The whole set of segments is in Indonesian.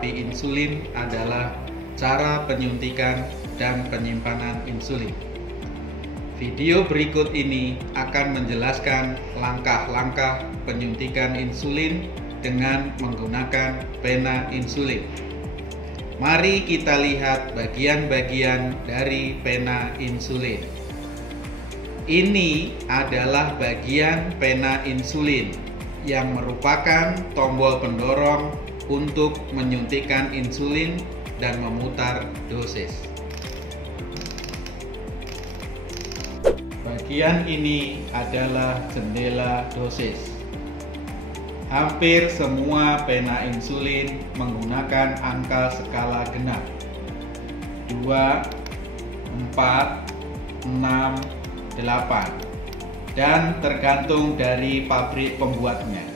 terapi insulin adalah cara penyuntikan dan penyimpanan insulin. Video berikut ini akan menjelaskan langkah-langkah penyuntikan insulin dengan menggunakan pena insulin. Mari kita lihat bagian-bagian dari pena insulin. Ini adalah bagian pena insulin yang merupakan tombol pendorong untuk menyuntikkan insulin dan memutar dosis. Bagian ini adalah jendela dosis. Hampir semua pena insulin menggunakan angka skala genap 2, 4, 6, 8 dan tergantung dari pabrik pembuatnya.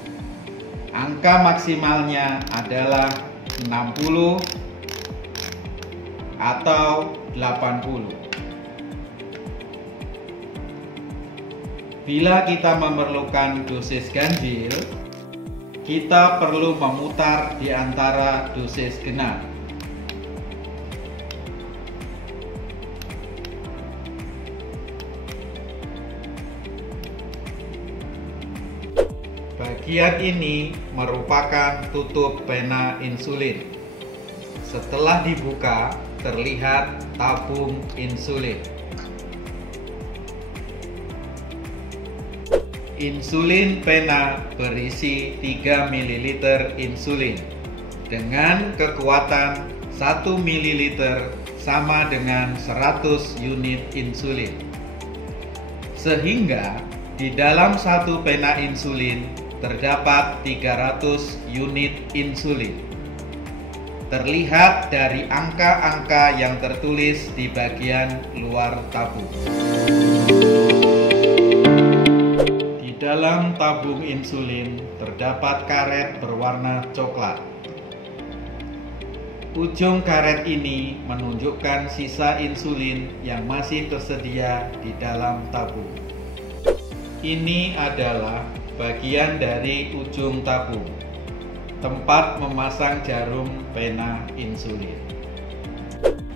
Angka maksimalnya adalah 60 atau 80. Bila kita memerlukan dosis ganjil, kita perlu memutar di antara dosis genap. Bagian ini merupakan tutup pena insulin. Setelah dibuka, terlihat tabung insulin. Insulin pena berisi 3 ml insulin dengan kekuatan 1 ml sama dengan 100 unit insulin. Sehingga di dalam satu pena insulin terdapat 300 unit insulin. Terlihat dari angka-angka yang tertulis di bagian luar tabung. Di dalam tabung insulin terdapat karet berwarna coklat. Ujung karet ini menunjukkan sisa insulin yang masih tersedia di dalam tabung. Ini adalah bagian dari ujung tabung, tempat memasang jarum pena insulin.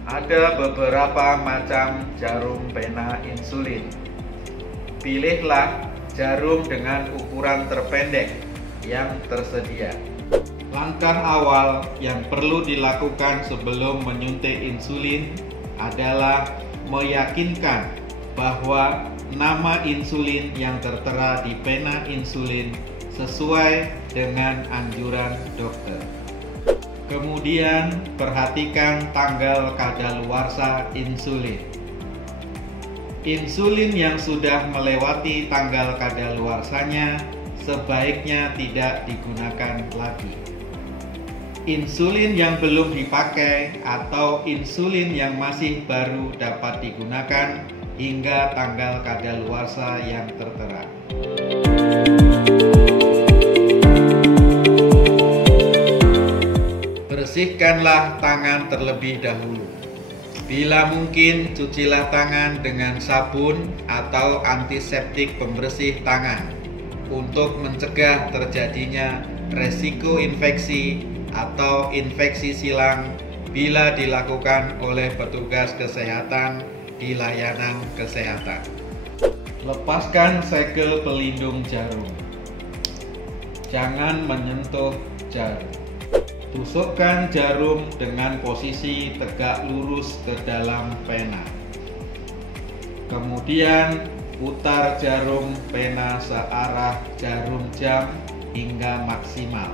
Ada beberapa macam jarum pena insulin. Pilihlah jarum dengan ukuran terpendek yang tersedia. Langkah awal yang perlu dilakukan sebelum menyuntik insulin adalah meyakinkan bahwa nama insulin yang tertera di pena insulin sesuai dengan anjuran dokter. Kemudian perhatikan tanggal kadaluarsa insulin. Insulin yang sudah melewati tanggal kadaluarsanya sebaiknya tidak digunakan lagi. Insulin yang belum dipakai atau insulin yang masih baru dapat digunakan hingga tanggal kadaluarsa yang tertera. Bersihkanlah tangan terlebih dahulu. Bila mungkin, cucilah tangan dengan sabun atau antiseptik pembersih tangan untuk mencegah terjadinya resiko infeksi atau infeksi silang bila dilakukan oleh petugas kesehatan di layanan kesehatan. Lepaskan segel pelindung jarum. Jangan menyentuh jarum. Tusukkan jarum dengan posisi tegak lurus ke dalam pena. Kemudian putar jarum pena searah jarum jam hingga maksimal.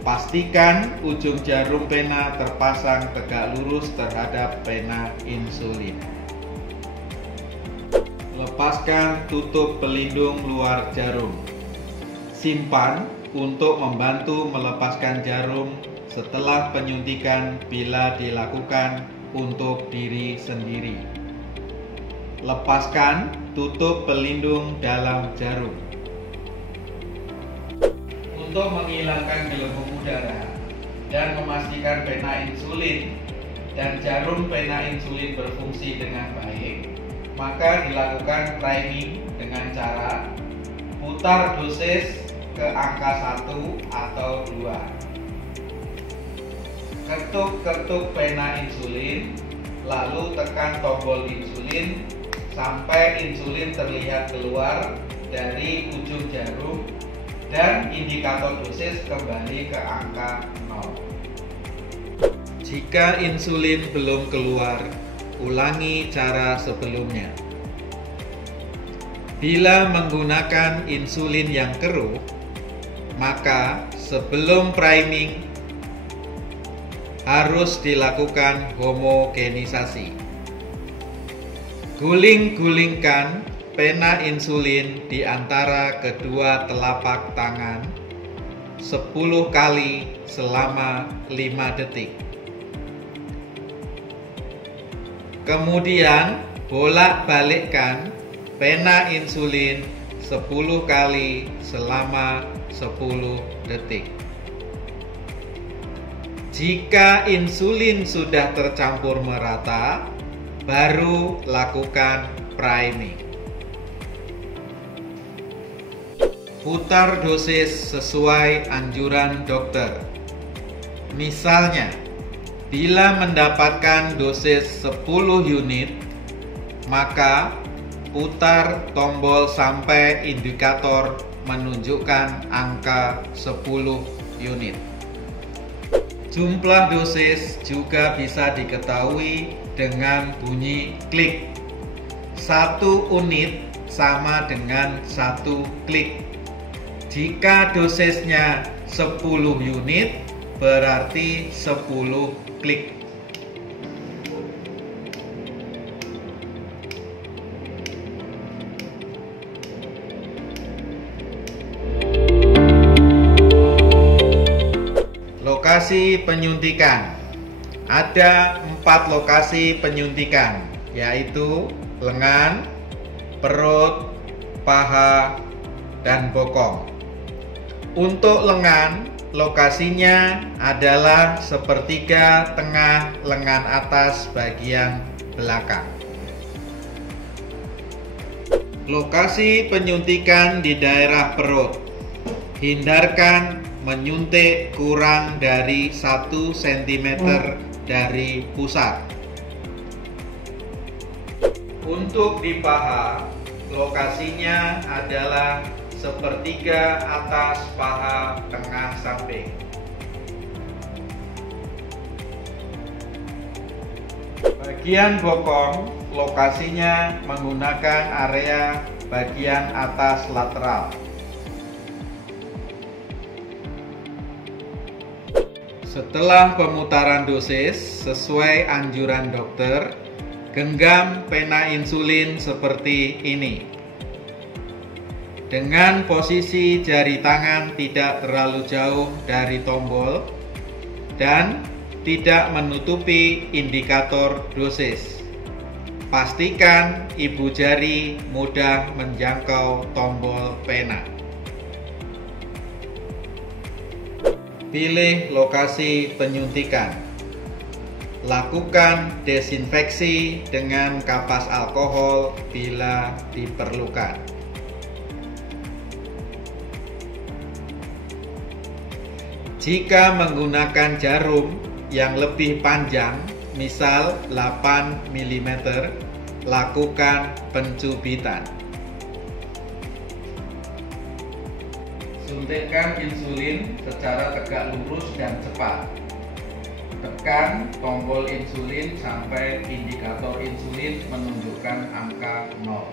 Pastikan ujung jarum pena terpasang tegak lurus terhadap pena insulin. Lepaskan tutup pelindung luar jarum. Simpan untuk membantu melepaskan jarum setelah penyuntikan bila dilakukan untuk diri sendiri. Lepaskan tutup pelindung dalam jarum. Untuk menghilangkan gelembung udara dan memastikan pena insulin dan jarum pena insulin berfungsi dengan baik, maka dilakukan priming dengan cara putar dosis ke angka 1 atau 2. Ketuk-ketuk pena insulin, lalu tekan tombol insulin sampai insulin terlihat keluar dari ujung jarum dan indikator dosis kembali ke angka 0. Jika insulin belum keluar, ulangi cara sebelumnya. Bila menggunakan insulin yang keruh, maka sebelum priming harus dilakukan homogenisasi. Guling-gulingkan pena insulin di antara kedua telapak tangan 10 kali selama 5 detik. Kemudian bolak-balikkan pena insulin 10 kali selama 10 detik. Jika insulin sudah tercampur merata, baru lakukan priming. Putar dosis sesuai anjuran dokter. Misalnya, bila mendapatkan dosis 10 unit, maka putar tombol sampai indikator menunjukkan angka 10 unit. Jumlah dosis juga bisa diketahui dengan bunyi klik. 1 unit sama dengan 1 klik. Jika dosisnya 10 unit, berarti 10 klik. Lokasi penyuntikan. Ada 4 lokasi penyuntikan, yaitu lengan, perut, paha, dan bokong. Untuk lengan, lokasinya adalah sepertiga tengah lengan atas bagian belakang. Lokasi penyuntikan di daerah perut. Hindarkan menyuntik kurang dari 1 cm dari pusat. Untuk di paha, lokasinya adalah sepertiga atas paha tengah samping. Bagian bokong, lokasinya menggunakan area bagian atas lateral. Setelah pemutaran dosis sesuai anjuran dokter, genggam pena insulin seperti ini. Dengan posisi jari tangan tidak terlalu jauh dari tombol dan tidak menutupi indikator dosis. Pastikan ibu jari mudah menjangkau tombol pena. Pilih lokasi penyuntikan. Lakukan desinfeksi dengan kapas alkohol bila diperlukan. Jika menggunakan jarum yang lebih panjang, misal 8 mm, lakukan pencubitan. Suntikkan insulin secara tegak lurus dan cepat. Tekan tombol insulin sampai indikator insulin menunjukkan angka 0.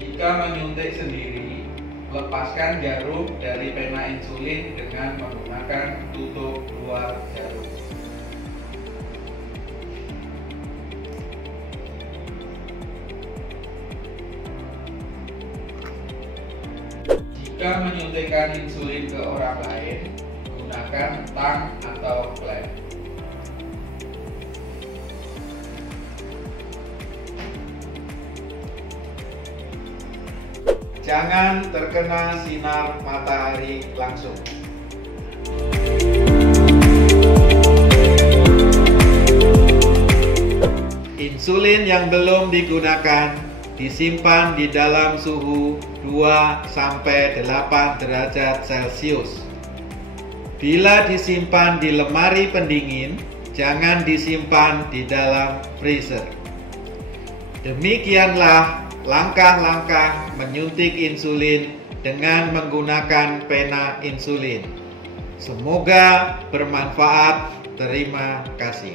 Jika menyuntik sendiri, lepaskan jarum dari pena insulin dengan menggunakan tutup luar jarum. Jika menyuntikkan insulin ke orang lain, gunakan tang atau klep. Jangan terkena sinar matahari langsung. Insulin yang belum digunakan disimpan di dalam suhu 2-8 derajat Celcius. Bila disimpan di lemari pendingin, jangan disimpan di dalam freezer. Demikianlah langkah-langkah menyuntik insulin dengan menggunakan pena insulin. Semoga bermanfaat. Terima kasih.